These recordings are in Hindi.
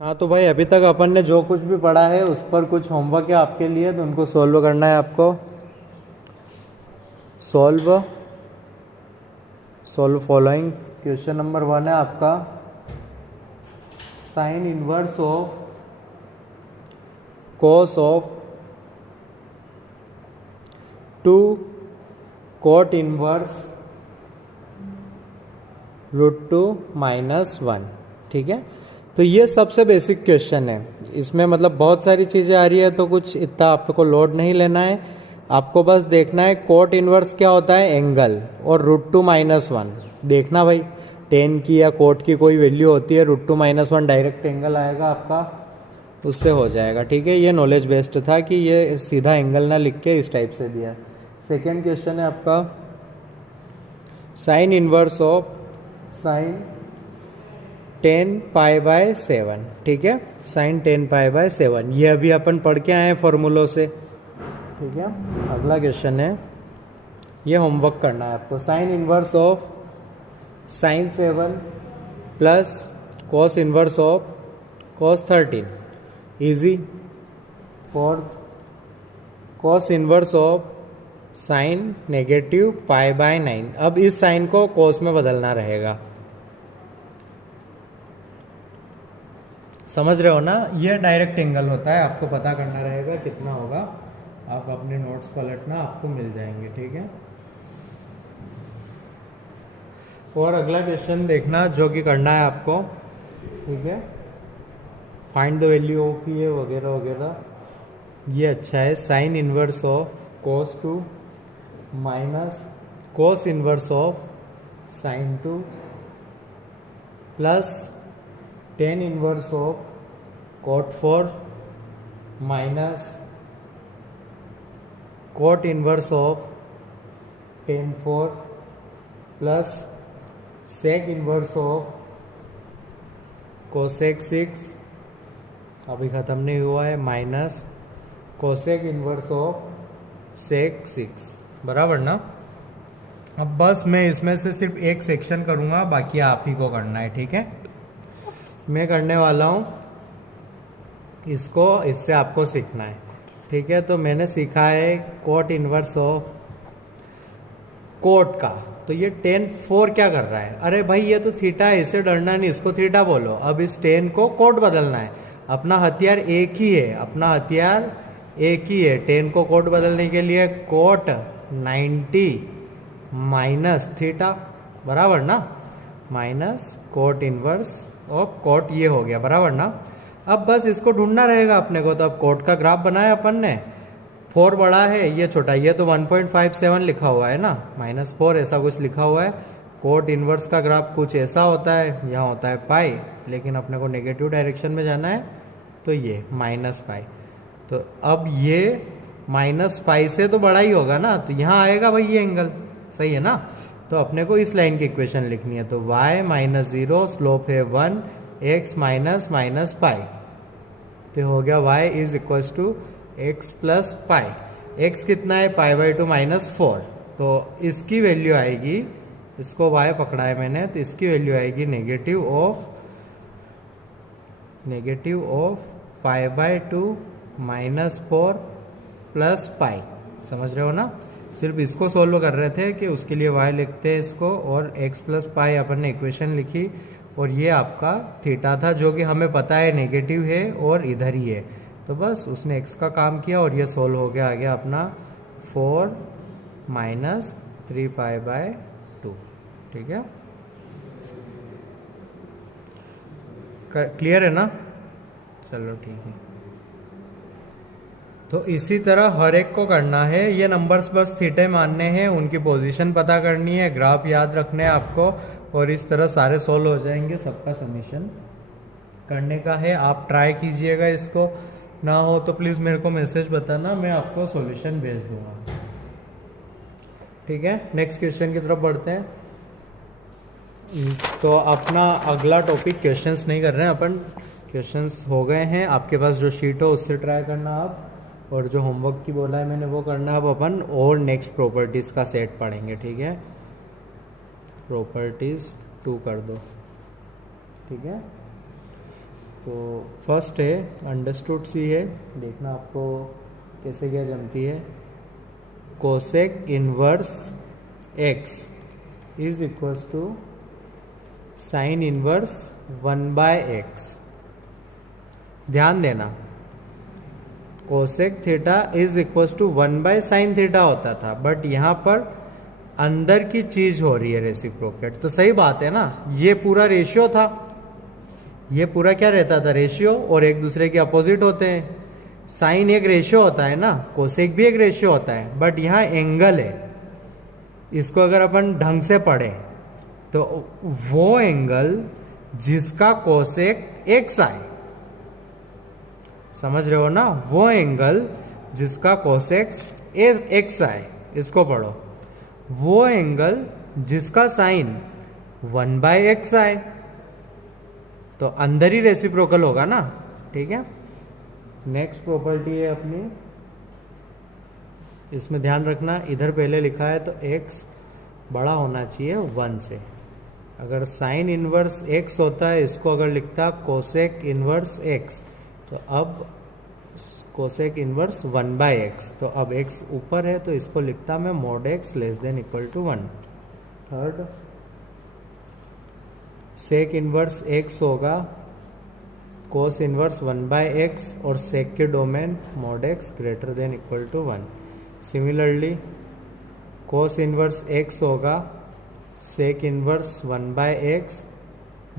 हाँ तो भाई अभी तक अपन ने जो कुछ भी पढ़ा है उस पर कुछ होमवर्क है आपके लिए, तो उनको सॉल्व करना है आपको। Solve solve following. Question number 1 है आपका, sine inverse of cos of 2 cot inverse √2 -1। ठीक है, तो ये सबसे बेसिक क्वेश्चन है। इसमें मतलब बहुत सारी चीज़ें आ रही है, तो कुछ इतना आपको लोड नहीं लेना है। आपको बस देखना है कोट इनवर्स क्या होता है, एंगल, और √2 -1 देखना भाई। टेन की या कोट की कोई वैल्यू होती है, √2 -1 डायरेक्ट एंगल आएगा आपका, उससे हो जाएगा। ठीक है, ये नॉलेज बेस्ड था कि ये सीधा एंगल ना लिख के इस टाइप से दिया। सेकेंड क्वेश्चन है आपका, साइन इनवर्स ऑफ साइन 10π/7। ठीक है, साइन 10π/7 ये अभी अपन पढ़ के आए हैं फॉर्मूलों से। ठीक है, अगला क्वेश्चन है, ये होमवर्क करना है आपको। Sine inverse of sine 7 plus cos inverse of cos 13, easy. Fourth, cos inverse of sine -π/9। अब इस साइन को कॉस में बदलना रहेगा, समझ रहे हो ना। ये डायरेक्ट एंगल होता है, आपको पता करना रहेगा कितना होगा। आप अपने नोट्स पलटना, आपको मिल जाएंगे। ठीक है, और अगला क्वेश्चन देखना जो कि करना है आपको। ठीक है, फाइंड द वैल्यू ऑफ ये वगैरह वगैरह। ये अच्छा है, sign inverse of cos 2 minus cos inverse of sign 2 plus ten inverse of cot 4 minus cot inverse of tan 4 plus sec inverse of cosec 6, अभी ख़त्म नहीं हुआ है, minus cosec inverse of sec 6, बराबर ना। अब बस मैं इसमें से सिर्फ एक सेक्शन करूँगा, बाकी आप ही को करना है। ठीक है, मैं करने वाला हूँ इसको, इससे आपको सीखना है। ठीक है, तो मैंने सीखा है कोट इनवर्स ऑफ कोट का। तो ये tan 4 क्या कर रहा है, अरे भाई ये तो थीटा है, इससे डरना नहीं, इसको थीटा बोलो। अब इस tan को कोट बदलना है, अपना हथियार एक ही है, अपना हथियार एक ही है। tan को कोट बदलने के लिए कोट 90 माइनस थीटा, बराबर ना, minus cot inverse of cot, ये हो गया, बराबर ना। अब बस इसको ढूंढना रहेगा अपने को। तो अब कोट का ग्राफ बनाया अपन ने, 4 बड़ा है, ये छोटा, ये तो 1.57 लिखा हुआ है ना, -4 ऐसा कुछ लिखा हुआ है। कोट इनवर्स का ग्राफ कुछ ऐसा होता है, यहाँ होता है पाई, लेकिन अपने को नेगेटिव डायरेक्शन में जाना है, तो ये -π। तो अब ये -π से तो बड़ा ही होगा ना, तो यहाँ आएगा भाई ये एंगल, सही है ना। तो अपने को इस लाइन की इक्वेशन लिखनी है। तो y -0, स्लोप है 1, x -π, तो हो गया y = x + π। x कितना है, π/2 -4, तो इसकी वैल्यू आएगी, इसको y पकड़ा है मैंने, तो इसकी वैल्यू आएगी नेगेटिव ऑफ π/2 -4 + π। समझ रहे हो ना। सिर्फ इसको सोल्व कर रहे थे कि उसके लिए y लिखते हैं इसको, और x + π अपन ने इक्वेशन लिखी, और ये आपका थीटा था जो कि हमें पता है नेगेटिव है और इधर ही है। तो बस उसने x का काम किया और ये सोल्व हो गया, आ गया अपना 4 - 3π/2। ठीक है, क्लियर है ना, चलो ठीक है। तो इसी तरह हर एक को करना है, ये नंबर्स बस थीटे मानने हैं, उनकी पोजीशन पता करनी है, ग्राफ याद रखने हैं आपको, और इस तरह सारे सोल्व हो जाएंगे। सबका समीशन करने का है, आप ट्राई कीजिएगा। इसको ना हो तो प्लीज़ मेरे को मैसेज बताना, मैं आपको सॉल्यूशन भेज दूंगा। ठीक है, नेक्स्ट क्वेश्चन की तरफ बढ़ते हैं। तो अपना अगला टॉपिक क्वेश्चंस नहीं कर रहे हैं अपन, क्वेश्चंस हो गए हैं। आपके पास जो शीट हो उससे ट्राई करना आप, और जो होमवर्क की बोला है मैंने वो करना है। अब अपन और नेक्स्ट प्रॉपर्टीज़ का सेट पढ़ेंगे। ठीक है, प्रॉपर्टीज़ 2 कर दो। ठीक है, तो फर्स्ट है अंडरस्टूड सी है, देखना आपको कैसे क्या जमती है। Cosec inverse x is equals to sine inverse 1/x। ध्यान देना, cosec theta is equals to 1/sin theta होता था, बट यहां पर अंदर की चीज हो रही है रेसिप्रोकेट, तो सही बात है ना। ये पूरा रेशियो था, ये पूरा क्या रहता था, रेशियो, और एक दूसरे के अपोजिट होते हैं। साइन एक रेशियो होता है ना, कोसेक भी एक रेशियो होता है, बट यहाँ एंगल है। इसको अगर अपन ढंग से पढ़ें तो वो एंगल जिसका कोसेक एक्स आए, समझ रहे हो ना, वो एंगल जिसका कोसेक्स एक्स आए, इसको पढ़ो। वो एंगल जिसका साइन 1/x आए, तो अंदर ही रेसिप्रोकल होगा ना, ठीक है। नेक्स्ट प्रॉपर्टी है अपनी, इसमें ध्यान रखना, इधर पहले लिखा है तो x बड़ा होना चाहिए 1 से। अगर साइन इनवर्स x होता है, इसको अगर लिखता कोसेक इनवर्स x, तो अब कोसेक इनवर्स 1/x, तो अब x ऊपर है तो इसको लिखता मैं mod x less than equal to 1। Third, sec inverse x होगा कोस इनवर्स 1/x, और सेक के domain mod x greater than equal to 1। Similarly cos inverse x होगा sec inverse 1/x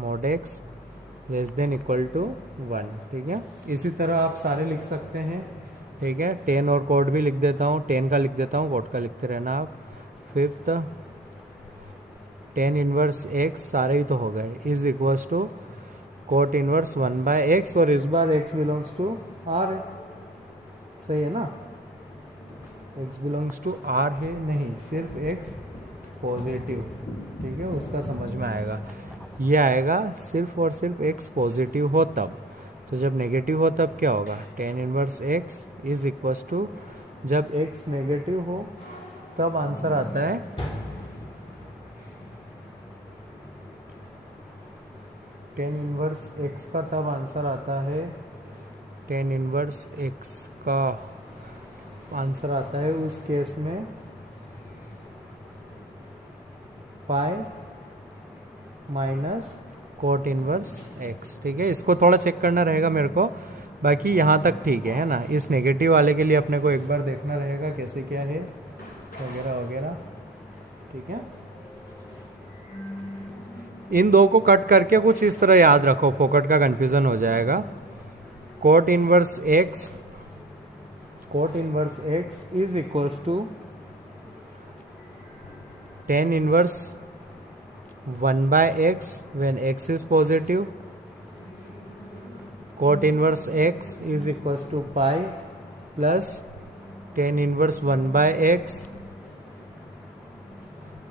mod x less than equal to 1, ठीक है। इसी तरह आप सारे लिख सकते हैं, ठीक है। टेन और कोड भी लिख देता हूँ, टेन का लिख देता हूँ, कोड का लिखते रहना आप। फिफ्थ, टेन इनवर्स x सारे ही तो हो गए, is equals to cot inverse 1/x, और इस बार x बिलोंग्स टू r है, सही है ना। x बिलोंग्स टू r है, नहीं सिर्फ x पॉजिटिव, ठीक है, उसका समझ में आएगा। ये आएगा सिर्फ और सिर्फ x पॉजिटिव हो तब, तो जब नेगेटिव हो तब क्या होगा, tan inverse x is equals to, जब x नेगेटिव हो तब आंसर आता है टेन इनवर्स x का, तब आंसर आता है टेन इनवर्स x का आंसर आता है उस केस में पाई माइनस कोट इनवर्स x, ठीक है। इसको थोड़ा चेक करना रहेगा मेरे को, बाकी यहाँ तक ठीक है ना। इस नेगेटिव वाले के लिए अपने को एक बार देखना रहेगा कैसे क्या है वगैरह वगैरह, ठीक है। इन दो को कट करके कुछ इस तरह याद रखो, फोकट का कंफ्यूजन हो जाएगा। Cot inverse x is equals to tan inverse 1/x when x is positive, cot inverse x is equals to pi plus tan inverse 1/x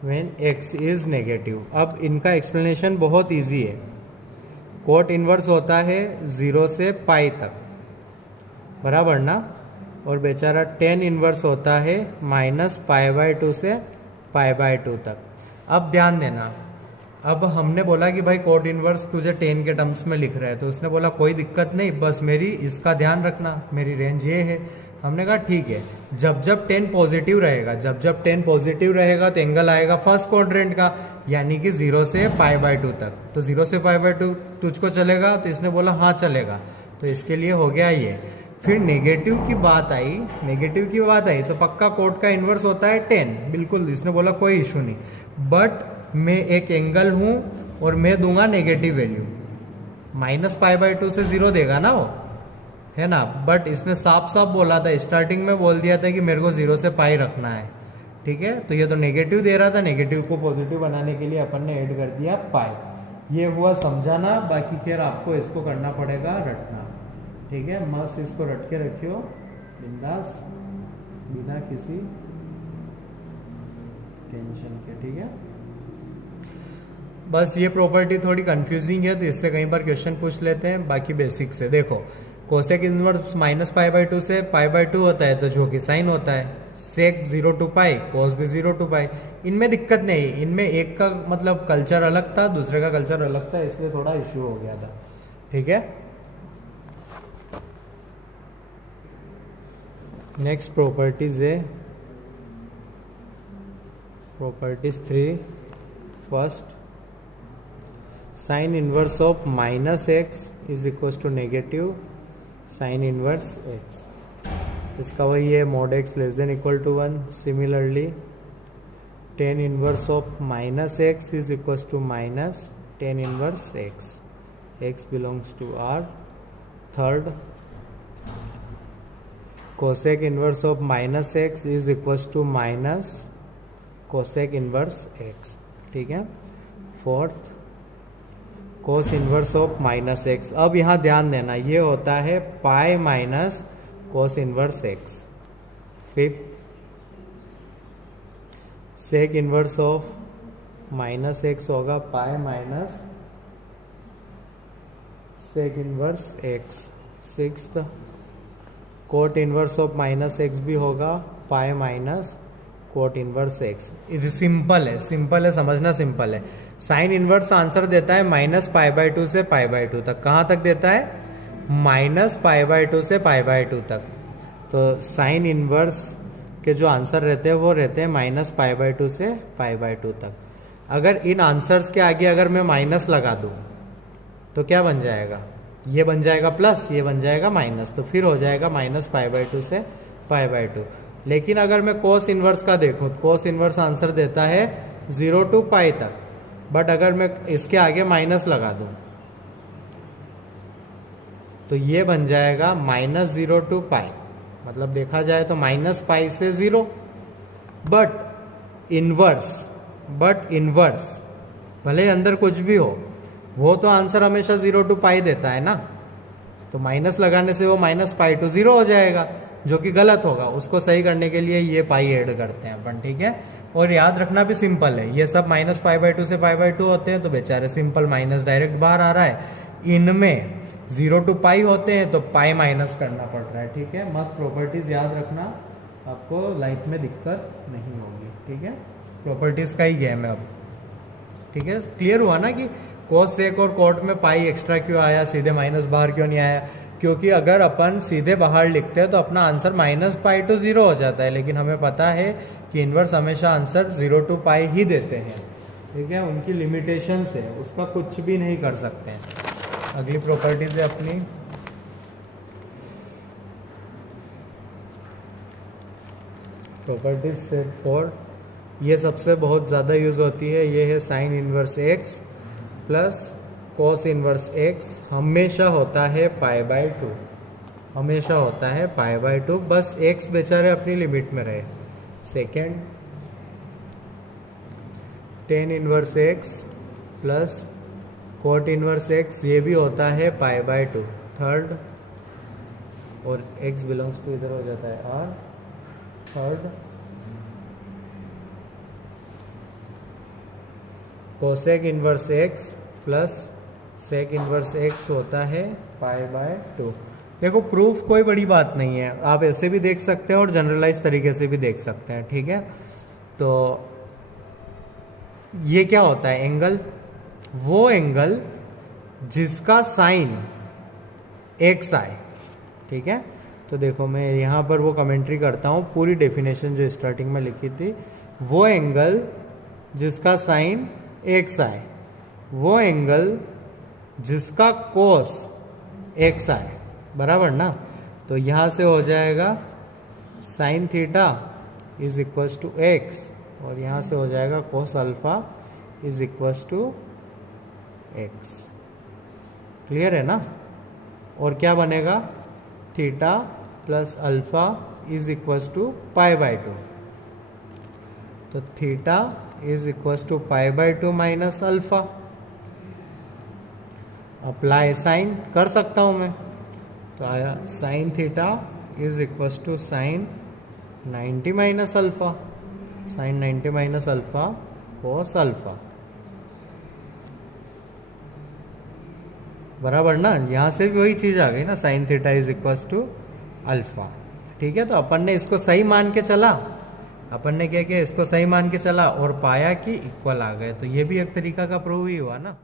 when x is negative। अब इनका एक्सप्लेनेशन बहुत इजी है। कोट इनवर्स होता है 0 से पाई तक, बराबर ना, और बेचारा टेन इनवर्स होता है -π/2 से π/2 तक। अब ध्यान देना, अब हमने बोला कि भाई कोट इनवर्स तुझे टेन के टर्म्स में लिख रहा है, तो उसने बोला कोई दिक्कत नहीं, बस मेरी इसका ध्यान रखना, मेरी रेंज ये है। हमने कहा ठीक है, जब जब टेन पॉजिटिव रहेगा, तो एंगल आएगा फर्स्ट क्वाड्रेंट का, यानी कि 0 से π/2 तक। तो 0 से π/2 तुझको चलेगा, तो इसने बोला हाँ चलेगा, तो इसके लिए हो गया ये। फिर नेगेटिव की बात आई तो पक्का कोट का इन्वर्स होता है 10, बिल्कुल, इसने बोला कोई इशू नहीं, बट मैं एक एंगल हूं और मैं दूंगा नेगेटिव वैल्यू, -π/2 से 0 देगा ना वो, है ना। बट इसने साफ साफ बोला था, स्टार्टिंग में बोल दिया था कि मेरे को 0 से पाई रखना है, ठीक है। तो ये तो नेगेटिव दे रहा था, नेगेटिव को पॉजिटिव बनाने के लिए अपन ने ऐड कर दिया पाई। ये हुआ समझाना, बाकी खैर आपको इसको करना पड़ेगा रटना, ठीक है। मस्त इसको रट के रखियो बिंदास, बिना किसी टेंशन के, ठीक है। बस ये प्रॉपर्टी थोड़ी कंफ्यूजिंग है, तो इससे कई बार क्वेश्चन पूछ लेते हैं। बाकी बेसिक से देखो, कोसेक इनवर्स -π/2 से π/2 होता है, तो जो कि साइन होता है, सेक 0 to π, कोस भी 0 to π। इनमें दिक्कत नहीं, इनमें एक का मतलब कल्चर अलग था, दूसरे का कल्चर अलग था, इसलिए थोड़ा इश्यू हो गया था, ठीक है। नेक्स्ट प्रॉपर्टीज है properties 3. First, sine inverse of minus x is equal to negative sine inverse x. इसका वही है mod x less than equal to 1. Similarly tan inverse of minus x is equal to minus tan inverse x. x belongs to R. Third, cosec inverse of minus x is equal to minus cosec inverse x. ठीक है. Fourth, cos inverse of minus x. अब यहाँ ध्यान देना, ये होता है pi minus cos inverse x. Fifth, sec inverse of minus x होगा pi minus sec inverse x. Sixth, cot inverse of minus x भी होगा pi minus cot inverse x. Simple है, समझना सिंपल है. साइन इनवर्स आंसर देता है -π/2 से π/2 तक. कहाँ तक देता है? -π/2 से π/2 तक. तो साइन इनवर्स के जो आंसर रहते हैं वो रहते हैं -π/2 से π/2 तक. अगर इन आंसर्स के आगे अगर मैं माइनस लगा दूं तो क्या बन जाएगा? ये बन जाएगा प्लस, ये बन जाएगा माइनस. तो फिर हो जाएगा -π/2 से π/2. लेकिन अगर मैं कोस इनवर्स का देखूं, कोस इनवर्स आंसर देता है 0 to π तक. बट अगर मैं इसके आगे माइनस लगा दूं तो ये बन जाएगा -0 to π. मतलब देखा जाए तो -π से 0. बट इनवर्स भले अंदर कुछ भी हो, वो तो आंसर हमेशा 0 to π देता है ना. तो माइनस लगाने से वो -π to 0 हो जाएगा, जो कि गलत होगा. उसको सही करने के लिए ये पाई ऐड करते हैं अपन. ठीक है. और याद रखना भी सिंपल है, ये सब -π/2 से π/2 होते हैं तो बेचारे सिंपल माइनस डायरेक्ट बाहर आ रहा है. इनमें 0 to π होते हैं तो पाई माइनस करना पड़ रहा है. ठीक है. मस्त प्रॉपर्टीज याद रखना, आपको लाइफ में दिक्कत नहीं होगी. ठीक है. प्रॉपर्टीज का ही गेम है अब. ठीक है. क्लियर हुआ ना कि कोस सेक और कोट में पाई एक्स्ट्रा क्यों आया, सीधे माइनस बाहर क्यों नहीं आया? क्योंकि अगर अपन सीधे बाहर लिखते हैं तो अपना आंसर -π to 0 हो जाता है. लेकिन हमें पता है कि इनवर्स हमेशा आंसर 0 to π ही देते हैं. ठीक है. उनकी लिमिटेशंस है, उसका कुछ भी नहीं कर सकते हैं. अगली प्रॉपर्टीज है अपनी प्रॉपर्टीज सेट 4. ये सबसे बहुत ज़्यादा यूज होती है. ये है sign inverse x plus cos inverse x. हमेशा होता है π/2, हमेशा होता है π/2. बस एक्स बेचारे अपनी लिमिट में रहे. Second, ten inverse x plus coat inverse x. ये भी होता है π/2. थर्ड, और एक्स बिलोंग्स टू इधर हो जाता है R. Third, cosec inverse x plus sec inverse x होता है π/2. देखो प्रूफ कोई बड़ी बात नहीं है, आप ऐसे भी देख सकते हैं और जनरलाइज तरीके से भी देख सकते हैं. ठीक है. तो ये क्या होता है? एंगल, वो एंगल जिसका साइन एक्स आए. ठीक है. तो देखो मैं यहाँ पर वो कमेंट्री करता हूँ, पूरी डेफिनेशन जो स्टार्टिंग में लिखी थी. वो एंगल जिसका साइन एक्स आए, वो एंगल जिसका कोस एक्स आए. बराबर ना. तो यहाँ से हो जाएगा sine theta is equal to x, और यहाँ से हो जाएगा cos alpha is equal to x. Clear है ना. और क्या बनेगा? Theta plus alpha is equal to π/2. तो theta is equal to π/2 minus alpha. Apply sine कर सकता हूं मैं, तो आया sine theta is equal to sine 90 minus alpha. Sine 90 minus alpha cos alpha. बराबर ना. यहाँ से भी वही चीज आ गई ना, sine theta is equal to alpha. ठीक है. तो अपन ने इसको सही मान के चला, अपन ने क्या किया, इसको सही मान के चला और पाया कि इक्वल आ गए. तो ये भी एक तरीका का प्रूव ही हुआ ना.